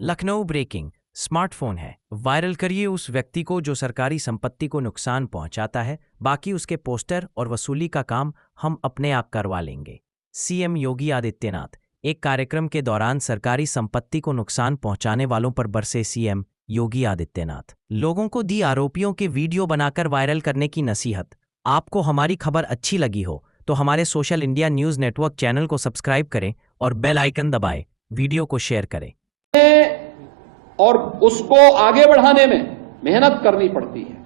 Lucknow breaking smartphone है, viral करिए उस व्यक्ति को जो सरकारी संपत्ति को नुकसान पहुंचाता है, बाकी उसके पोस्टर और वसूली का काम हम अपने आप करवा लेंगे। सीएम योगी आदित्यनाथ एक कार्यक्रम के दौरान सरकारी संपत्ति को नुकसान पहुंचाने वालों पर बरसे सीएम योगी आदित्यनाथ। लोगों को दी आरोपियों के वीडियो बनाकर वायरल करने की नसीहत। आपको हमारी खबर अच्छी लगी हो तो हमारे social India news network channel को सब्सक्राइब करें और बेल आइकन दबाएं, वीडियो को शेयर करें और उसको आगे बढ़ाने में मेहनत करनी पड़ती है।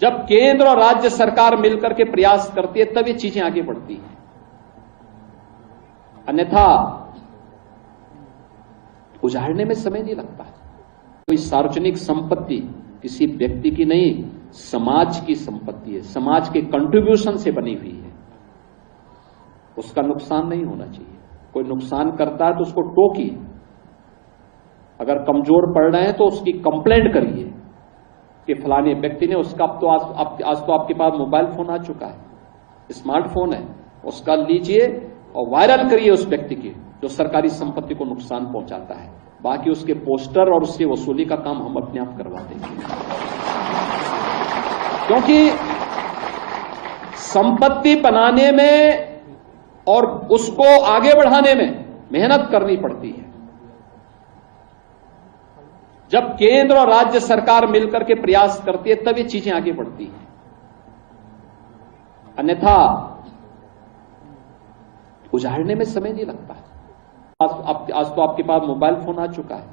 जब केंद्र और राज्य सरकार मिलकर के प्रयास करती है तब ये चीजें आगे बढ़ती हैं, अन्यथा उजाड़ने में समय नहीं लगता। कोई सार्वजनिक संपत्ति किसी व्यक्ति की नहीं, समाज की संपत्ति है, समाज के कंट्रीब्यूशन से बनी हुई है, उसका नुकसान नहीं होना चाहिए। कोई नुकसान करता है तो उसको टोकिए, अगर कमजोर पड़ रहे हैं तो उसकी कंप्लेंट करिए कि फलाने व्यक्ति ने उसका आज तो आपके पास मोबाइल फोन आ चुका है, स्मार्टफोन है, उसका लीजिए और वायरल करिए उस व्यक्ति की जो सरकारी संपत्ति को नुकसान पहुंचाता है। बाकी उसके पोस्टर और उसकी वसूली का काम हम अपने आप करवा देंगे, क्योंकि संपत्ति बनाने में और उसको आगे बढ़ाने में मेहनत करनी पड़ती है। जब केंद्र और राज्य सरकार मिलकर के प्रयास करती है तब ये चीजें आगे बढ़ती हैं, अन्यथा उजाड़ने में समय नहीं लगता। आज तो आपके पास मोबाइल फोन आ चुका है,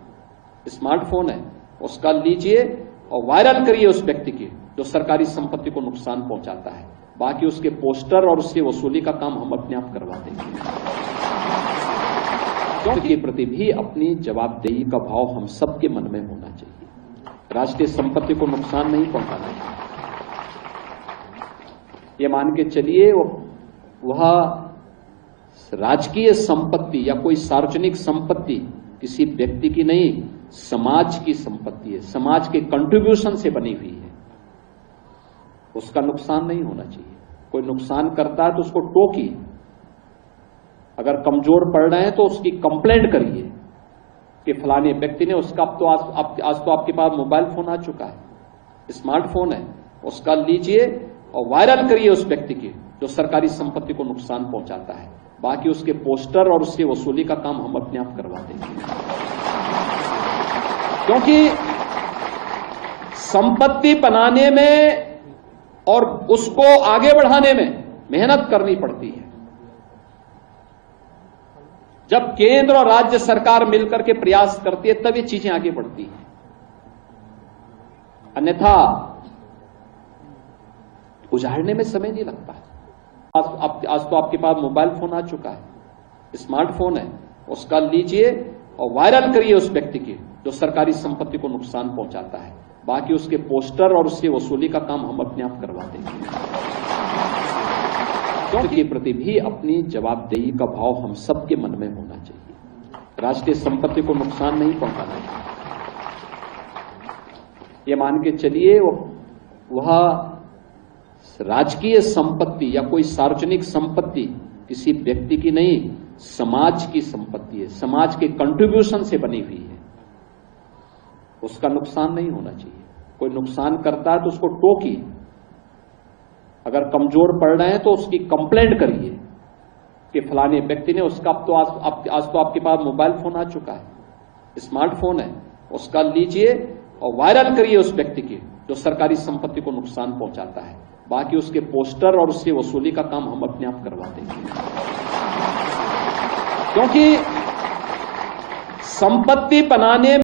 स्मार्टफोन है, उसका लीजिए और वायरल करिए उस व्यक्ति की जो सरकारी संपत्ति को नुकसान पहुंचाता है। बाकी उसके पोस्टर और उसकी वसूली का काम हम अपने आप करवा देंगे, क्योंकि के प्रति भी अपनी जवाबदेही का भाव हम सबके मन में होना चाहिए। राष्ट्रीय संपत्ति को नुकसान नहीं पहुंचाना चाहिए। ये मान के चलिए वह राजकीय संपत्ति या कोई सार्वजनिक संपत्ति किसी व्यक्ति की नहीं, समाज की संपत्ति है, समाज के कंट्रीब्यूशन से बनी हुई है, उसका नुकसान नहीं होना चाहिए। कोई नुकसान करता है तो उसको टोकिए, अगर कमजोर पड़ रहे हैं तो उसकी कंप्लेंट करिए कि फलाने व्यक्ति ने उसका आज तो आपके पास मोबाइल फोन आ चुका है, स्मार्टफोन है, उसका लीजिए और वायरल करिए उस व्यक्ति की जो सरकारी संपत्ति को नुकसान पहुंचाता है। बाकी उसके पोस्टर और उसकी वसूली का काम हम अपने आप करवा देंगे, क्योंकि संपत्ति बनाने में और उसको आगे बढ़ाने में मेहनत करनी पड़ती है। जब केंद्र और राज्य सरकार मिलकर के प्रयास करती है तब ये चीजें आगे बढ़ती हैं, अन्यथा उजाड़ने में समय नहीं लगता। आज तो आपके पास मोबाइल फोन आ चुका है, स्मार्टफोन है, उसका लीजिए और वायरल करिए उस व्यक्ति की जो सरकारी संपत्ति को नुकसान पहुंचाता है। बाकी उसके पोस्टर और उसकी वसूली का काम हम अपने आप करवा देंगे, क्योंकि के प्रति भी अपनी जवाबदेही का भाव हम सबके मन में होना चाहिए। राष्ट्रीय संपत्ति को नुकसान नहीं पहुंचाना चाहिए। ये मान के चलिए वह राजकीय संपत्ति या कोई सार्वजनिक संपत्ति किसी व्यक्ति की नहीं, समाज की संपत्ति है, समाज के कंट्रीब्यूशन से बनी हुई है, उसका नुकसान नहीं होना चाहिए। कोई नुकसान करता है तो उसको टोकिए, अगर कमजोर पड़ रहे हैं तो उसकी कंप्लेंट करिए कि फलाने व्यक्ति ने उसका आज तो आपके पास मोबाइल फोन आ चुका है, स्मार्टफोन है, उसका लीजिए और वायरल करिए उस व्यक्ति की जो सरकारी संपत्ति को नुकसान पहुंचाता है। बाकी उसके पोस्टर और उसकी वसूली का काम हम अपने आप करवा देंगे, क्योंकि संपत्ति बनाने